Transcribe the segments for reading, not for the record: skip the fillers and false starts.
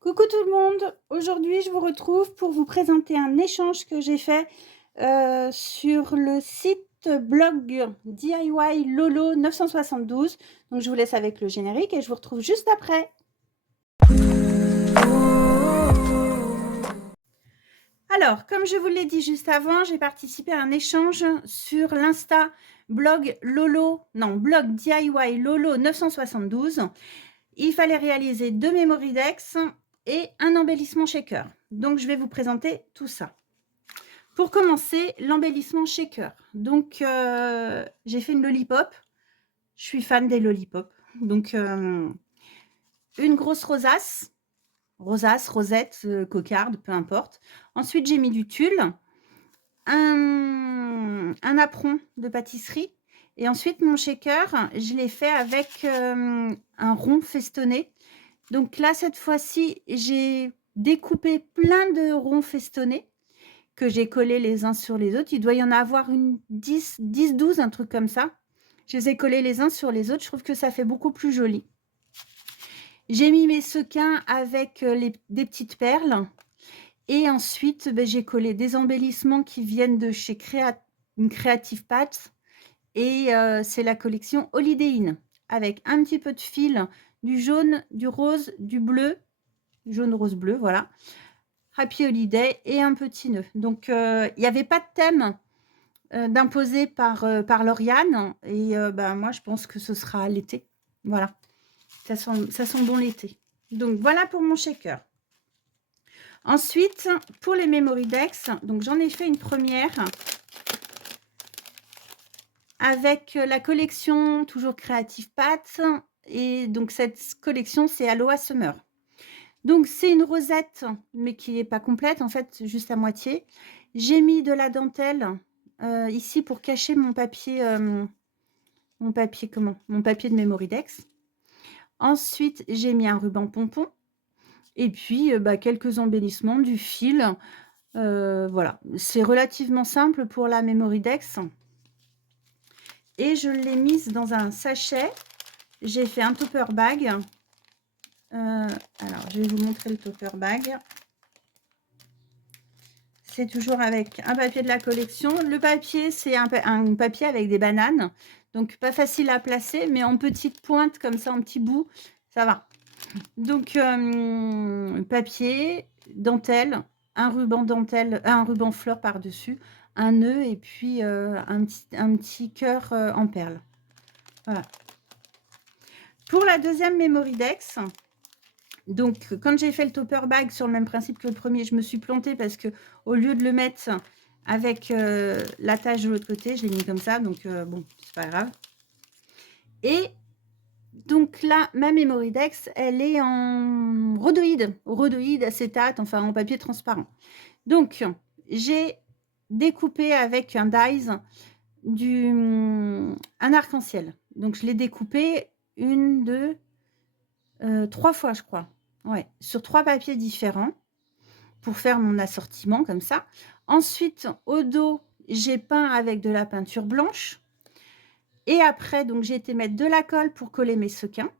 Coucou tout le monde, aujourd'hui je vous retrouve pour vous présenter un échange que j'ai fait sur le site blog DIY Lolo 972. Donc je vous laisse avec le générique et je vous retrouve juste après. Alors, comme je vous l'ai dit juste avant, j'ai participé à un échange sur l'Insta blog DIY Lolo 972. Il fallait réaliser 2 memory decks et un embellissement shaker. Donc, je vais vous présenter tout ça. Pour commencer, l'embellissement shaker. Donc, j'ai fait une lollipop. Je suis fan des lollipops. Donc, une grosse rosace, rosette, cocarde, peu importe. Ensuite, j'ai mis du tulle, un apron de pâtisserie. Et ensuite, mon shaker, je l'ai fait avec un rond festonné. Donc là, cette fois-ci, j'ai découpé plein de ronds festonnés que j'ai collés les uns sur les autres. Il doit y en avoir une 10, 12, un truc comme ça. Je les ai collés les uns sur les autres. Je trouve que ça fait beaucoup plus joli. J'ai mis mes sequins avec des petites perles. Et ensuite, j'ai collé des embellissements qui viennent de chez Creative Paths. Et c'est la collection Holiday Inn avec un petit peu de fil, du jaune, du rose, du bleu, jaune, rose, bleu, voilà. Happy Holiday et un petit nœud. Donc, il n'y avait pas de thème d'imposé par Lauriane. Et moi, je pense que ce sera l'été. Voilà. Ça sent bon l'été. Donc, voilà pour mon shaker. Ensuite, pour les Memory Decks, donc j'en ai fait une première avec la collection toujours Creative Paths. Et donc, cette collection, c'est Aloha Summer. Donc, c'est une rosette, mais qui n'est pas complète, en fait, juste à moitié. J'ai mis de la dentelle ici pour cacher mon papier, mon papier de Memory Decks. Ensuite, j'ai mis un ruban pompon. Et puis, quelques embellissements, du fil. Voilà, c'est relativement simple pour la Memory Decks. Et je l'ai mise dans un sachet. J'ai fait un topper bag. Alors, je vais vous montrer le topper bag. C'est toujours avec un papier de la collection. Le papier, c'est un papier avec des bananes. Donc, pas facile à placer, mais en petite pointe, comme ça, en petit bout, ça va. Donc, papier, dentelle, un ruban dentelle, un ruban fleur par-dessus, un nœud et puis un petit cœur en perles. Voilà. Pour la deuxième Memory Decks, donc quand j'ai fait le topper bag sur le même principe que le premier, je me suis plantée parce que au lieu de le mettre avec l'attache de l'autre côté, je l'ai mis comme ça, donc bon, c'est pas grave. Et donc là, ma Memory Decks, elle est en rhodoïde, acétate, enfin en papier transparent. Donc, j'ai découpé avec un dies un arc-en-ciel. Donc, je l'ai découpé 1, 2, 3 fois, je crois. Ouais, sur 3 papiers différents pour faire mon assortiment comme ça. Ensuite, au dos, j'ai peint avec de la peinture blanche. Et après, donc j'ai été mettre de la colle pour coller mes sequins.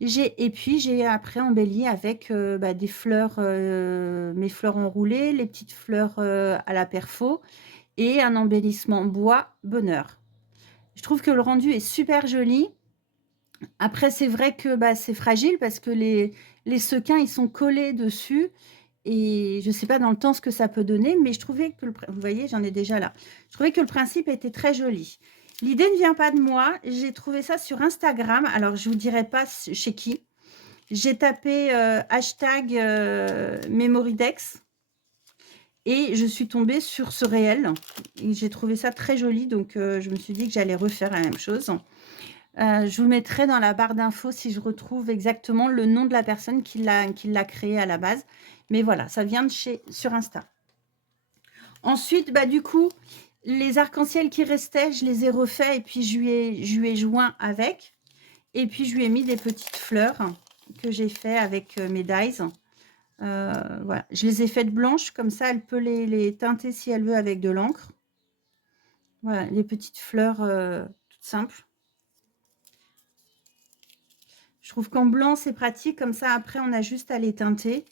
Et puis, j'ai après embelli avec des fleurs, mes fleurs enroulées, les petites fleurs à la perfo et un embellissement bois bonheur. Je trouve que le rendu est super joli. Après, c'est vrai que c'est fragile parce que les sequins, ils sont collés dessus. Et je ne sais pas dans le temps ce que ça peut donner, mais je trouvais que, vous voyez, j'en ai déjà là. Je trouvais que le principe était très joli. L'idée ne vient pas de moi. J'ai trouvé ça sur Instagram. Alors, je ne vous dirai pas chez qui. J'ai tapé hashtag MemoryDex et je suis tombée sur ce réel. J'ai trouvé ça très joli, donc je me suis dit que j'allais refaire la même chose. Je vous mettrai dans la barre d'infos si je retrouve exactement le nom de la personne qui l'a créé à la base. Mais voilà, ça vient de sur Insta. Ensuite, du coup, les arcs-en-ciel qui restaient, je les ai refaits et puis je lui ai joint avec. Et puis, je lui ai mis des petites fleurs que j'ai fait avec mes dies. Voilà. Je les ai faites blanches, comme ça, elle peut les teinter si elle veut avec de l'encre. Voilà, les petites fleurs toutes simples. Je trouve qu'en blanc, c'est pratique. Comme ça, après, on a juste à les teinter.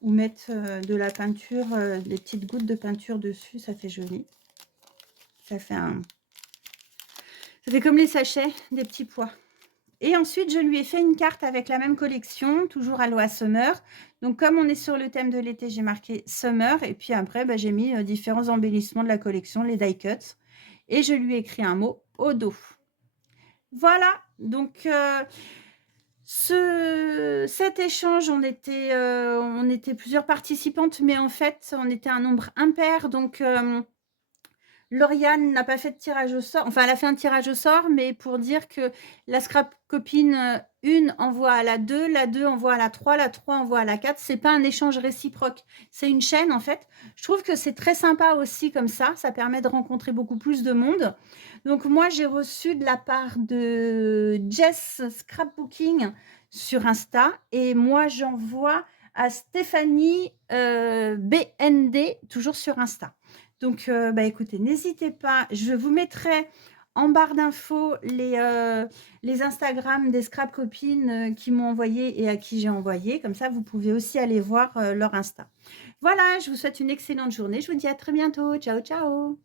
Ou mettre de la peinture, des petites gouttes de peinture dessus. Ça fait joli. Ça fait comme les sachets des petits pois. Et ensuite, je lui ai fait une carte avec la même collection, toujours Aloha Summer. Donc, comme on est sur le thème de l'été, j'ai marqué Summer. Et puis après, bah, j'ai mis différents embellissements de la collection, les die cuts. Et je lui ai écrit un mot au dos. Voilà. Donc, cet échange, on était plusieurs participantes, mais en fait, on était un nombre impair. Donc, Lauriane n'a pas fait de tirage au sort. Enfin, elle a fait un tirage au sort, mais pour dire que la scrap copine 1 envoie à la 2 envoie à la 3 envoie à la 4. C'est pas un échange réciproque. C'est une chaîne, en fait. Je trouve que c'est très sympa aussi comme ça. Ça permet de rencontrer beaucoup plus de monde. Donc, moi, j'ai reçu de la part de Jess Scrapbooking sur Insta. Et moi, j'envoie à Stéphanie BND, toujours sur Insta. Donc, bah, écoutez, n'hésitez pas, je vous mettrai en barre d'infos les Instagram des scrap copines qui m'ont envoyé et à qui j'ai envoyé. Comme ça, vous pouvez aussi aller voir leur Insta. Voilà, je vous souhaite une excellente journée. Je vous dis à très bientôt. Ciao, ciao.